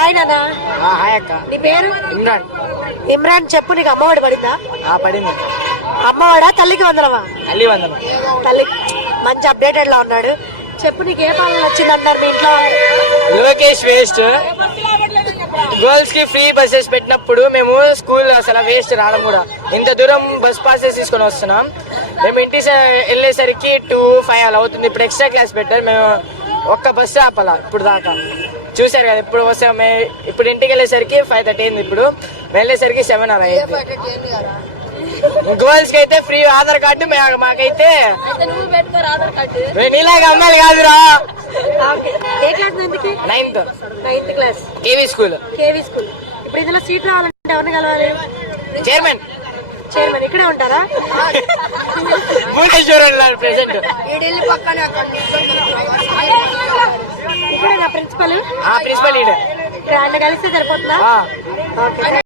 ఆయననా? Hi అక్క. నీ పేరు? ఇమ్రాన్. ఇమ్రాన్, చెప్పు, నీకు అమ్మఒడి పడిందా? పడింది. అమ్మఒడా తల్లికి వందనమా? తల్లి వందనం. తల్లి. మంచి అప్డేటెడ్ లో ఉన్నాడు. చెప్పు, నీకు ఏ పాలన నచ్చింది అంటారు మీ ఇంట్లో? లోకేష్ వేస్ట్. గర్ల్స్ కి ఫ్రీ బస్సెస్ పెట్టినప్పుడు మేము స్కూల్ అసలు వేస్ట్ రావడం కూడా. ఇంత దూరం బస్ పాసెస్ తీసుకొని వస్తున్నాం. మేము ఇంటి వెళ్ళేసరికి 2-5 అలా అవుతుంది. ఇప్పుడు ఎక్స్ట్రా క్లాస్ పెట్టారు. మేము ఒక్క బస్సు ఆపాల ఇప్పుడు దాకా. చూసారు కదా, ఇప్పుడు వస్తాం. ఇప్పుడు ఇంటికి వెళ్ళేసరికి 5:30 అయింది. ఇప్పుడు వెళ్ళేసరికి 7 అలా అయింది. గర్ల్స్ కి అయితే ఫ్రీ ఆధార్ కార్డు, మాకైతే నీలాగా అమ్మాయిలు కాదురా. ఏ class? 9th class. KV school. ఇప్పుడు ఇందులో సీట్ రావాలంటే ఎవరిని కలవాలి? చైర్మన్. ఇక్కడే ఉంటారా? భువనేశ్వర్ ప్రెసెంట్. ఇక్కడే నా ప్రిన్సిపల్. Principal leader. ఆయన కలిస్తే సరిపోతుందా?